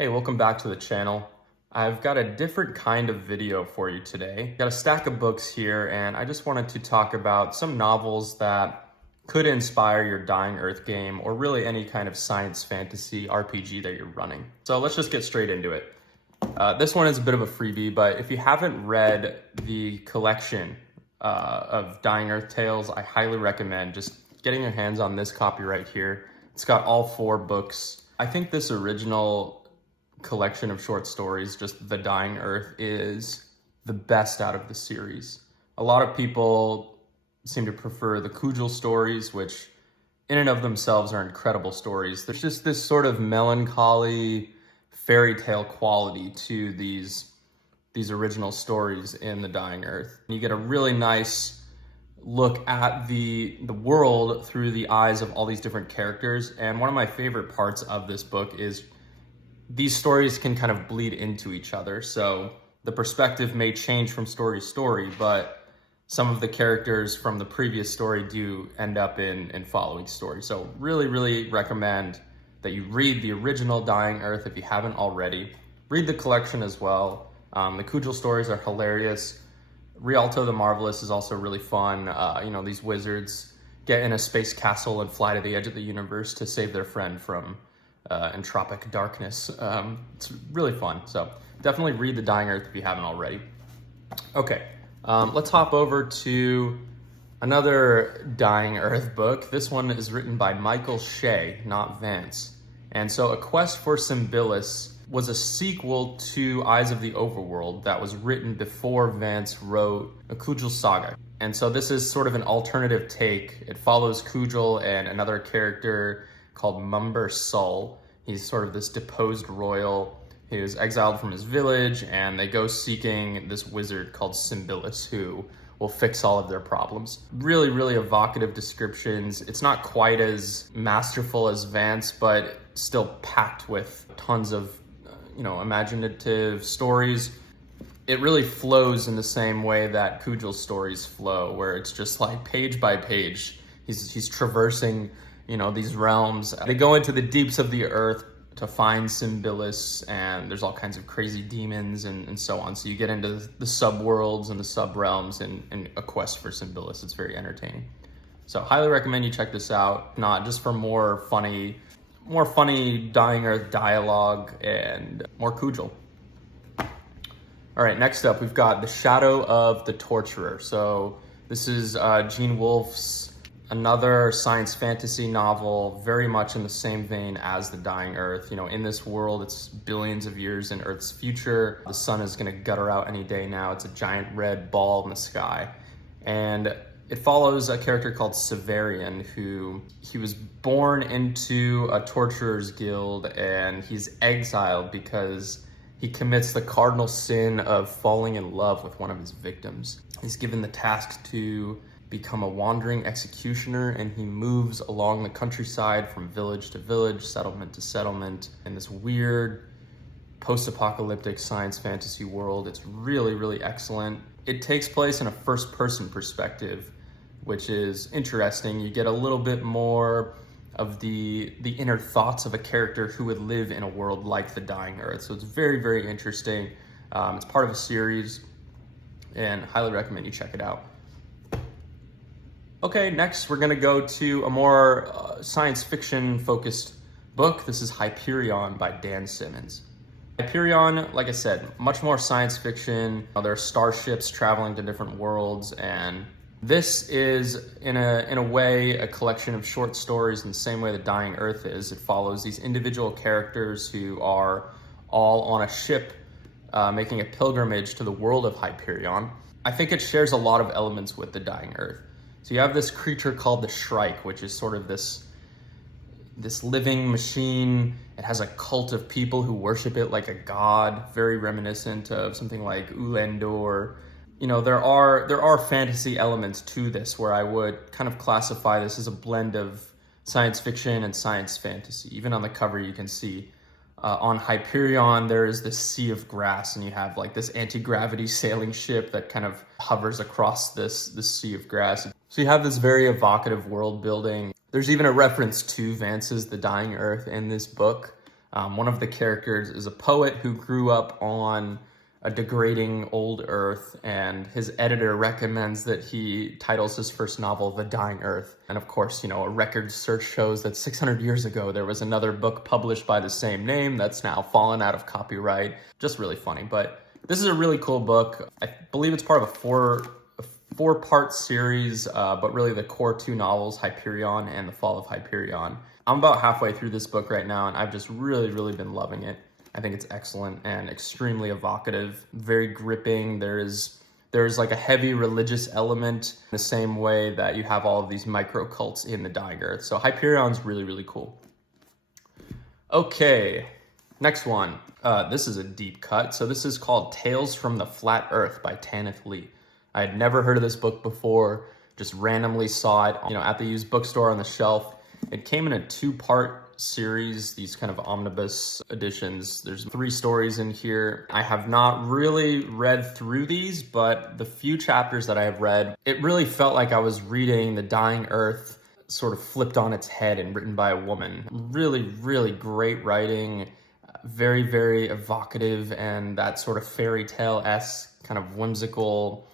Hey, welcome back to the channel. I've got a different kind of video for you today. Got a stack of books here, and I just wanted to talk about some novels that could inspire your Dying Earth game, or really any kind of science fantasy RPG that you're running. So let's just get straight into it. This one is a bit of a freebie, but if you haven't read the collection of Dying Earth tales, I highly recommend just getting your hands on this copy right here. It's got all 4 books. I think this original collection of short stories, just The Dying Earth, is the best out of the series. A lot of people seem to prefer the Kujal stories, which in and of themselves are incredible stories. There's just this sort of melancholy fairy tale quality to these original stories in The Dying Earth. You get a really nice look at the world through the eyes of all these different characters. And one of my favorite parts of this book is these stories can kind of bleed into each other. So the perspective may change from story to story, but some of the characters from the previous story do end up in following stories. So really recommend that you read the original Dying Earth if you haven't already. Read the collection as well. The Kujal stories are hilarious. Rialto the Marvelous is also really fun. These wizards get in a space castle and fly to the edge of the universe to save their friend from entropic darkness. It's really fun. So definitely read The Dying Earth if you haven't already. Okay, let's hop over to another Dying Earth book. This one is written by Michael Shea, not Vance. And so A Quest for Symbillus was a sequel to Eyes of the Overworld that was written before Vance wrote a Kujal saga. And so this is sort of an alternative take. It follows Kujal and another character called Mumber Sul. He's sort of this deposed royal. He was exiled from his village, and they go seeking this wizard called Symbillus, who will fix all of their problems. Really evocative descriptions. It's not quite as masterful as Vance, but still packed with tons of imaginative stories. It really flows in the same way that Kujal's stories flow, where it's just like page by page. He's traversing these realms. They go into the deeps of the earth to find Symbillus, and there's all kinds of crazy demons and so on. So you get into the subworlds and the subrealms in A Quest for Symbillus. It's very entertaining. So highly recommend you check this out, not just for more funny Dying Earth dialogue and more Kujal. All right, next up, we've got The Shadow of the Torturer. So this is Gene Wolfe's another science fantasy novel, very much in the same vein as The Dying Earth. In this world, it's billions of years in Earth's future. The sun is going to gutter out any day now. It's a giant red ball in the sky. And it follows a character called Hyperion, who he was born into a torturer's guild, and he's exiled because he commits the cardinal sin of falling in love with one of his victims. He's given the task to become a wandering executioner, and he moves along the countryside from village to village, settlement to settlement, in this weird post-apocalyptic science fantasy world. It's really excellent. It takes place in a first-person perspective, which is interesting. You get a little bit more of the inner thoughts of a character who would live in a world like The Dying Earth. So it's very interesting. It's part of a series, and highly recommend you check it out. Okay, next we're gonna go to a more science fiction focused book. This is Hyperion by Dan Simmons. Hyperion, like I said, much more science fiction. There are starships traveling to different worlds, and this is in a way a collection of short stories in the same way The Dying Earth is. It follows these individual characters who are all on a ship making a pilgrimage to the world of Hyperion. I think it shares a lot of elements with The Dying Earth. So you have this creature called the Shrike, which is sort of this living machine. It has a cult of people who worship it like a god, very reminiscent of something like Ulendor. There are fantasy elements to this, where I would kind of classify this as a blend of science fiction and science fantasy. Even on the cover, you can see on Hyperion, there is this sea of grass, and you have like this anti-gravity sailing ship that kind of hovers across this sea of grass. So you have this very evocative world building. There's even a reference to Vance's The Dying Earth in this book. One of the characters is a poet who grew up on a degrading old Earth, and his editor recommends that he titles his first novel The Dying Earth. And of course, a record search shows that 600 years ago there was another book published by the same name that's now fallen out of copyright. Just really funny. But this is a really cool book. I believe it's part of a four-part series, but really the core two novels, Hyperion and The Fall of Hyperion. I'm about halfway through this book right now, and I've just really been loving it. I think it's excellent and extremely evocative, very gripping. There's like a heavy religious element in the same way that you have all of these micro cults in The Dying Earth. So Hyperion's really cool. Okay, next one. This is a deep cut. So this is called Tales from the Flat Earth by Tanith Lee. I had never heard of this book before, just randomly saw it, at the used bookstore on the shelf. It came in a two-part series, these kind of omnibus editions. There's 3 stories in here. I have not really read through these, but the few chapters that I have read, it really felt like I was reading The Dying Earth sort of flipped on its head and written by a woman. Really great writing, very evocative, and that sort of fairy tale-esque kind of whimsical,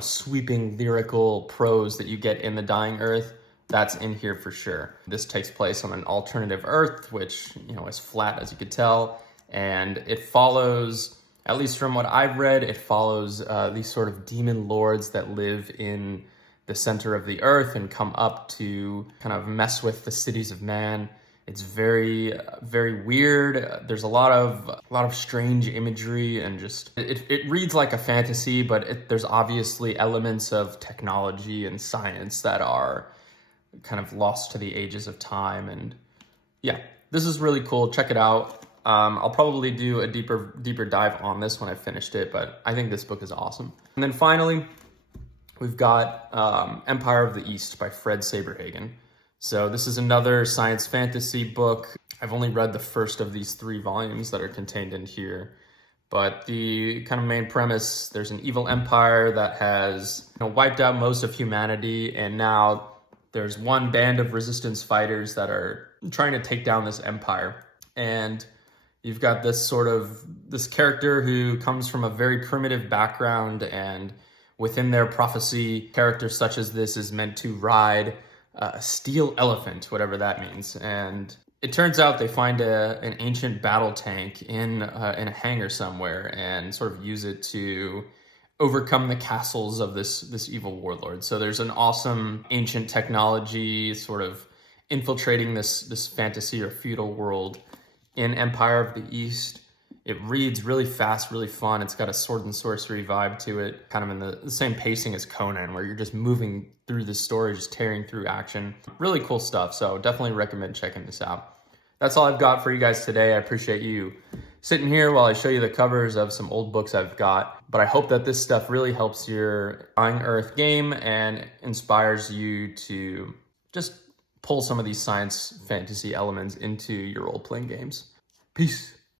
sweeping lyrical prose that you get in The Dying Earth. That's in here for sure. This takes place on an alternative Earth, which, is flat, as you could tell. And it follows, at least from what I've read, it follows these sort of demon lords that live in the center of the Earth and come up to kind of mess with the cities of man. It's very weird. There's a lot of strange imagery, and just it reads like a fantasy, but there's obviously elements of technology and science that are kind of lost to the ages of time. And yeah, this is really cool. Check it out. I'll probably do a deeper dive on this when I finished it, but I think this book is awesome. And then finally, we've got Empire of the East by Fred Saberhagen. So this is another science fantasy book. I've only read the first of these 3 volumes that are contained in here. But the kind of main premise, there's an evil empire that has wiped out most of humanity, and now there's one band of resistance fighters that are trying to take down this empire. And you've got this character who comes from a very primitive background, and within their prophecy, characters such as this is meant to ride a steel elephant, whatever that means. And it turns out they find an ancient battle tank in a hangar somewhere and sort of use it to overcome the castles of this evil warlord. So there's an awesome ancient technology sort of infiltrating this fantasy or feudal world in Empire of the East. It reads really fast, really fun. It's got a sword and sorcery vibe to it, kind of in the same pacing as Conan, where you're just moving through the story, just tearing through action. Really cool stuff, so definitely recommend checking this out. That's all I've got for you guys today. I appreciate you sitting here while I show you the covers of some old books I've got. But I hope that this stuff really helps your Dying Earth game and inspires you to just pull some of these science fantasy elements into your role-playing games. Peace.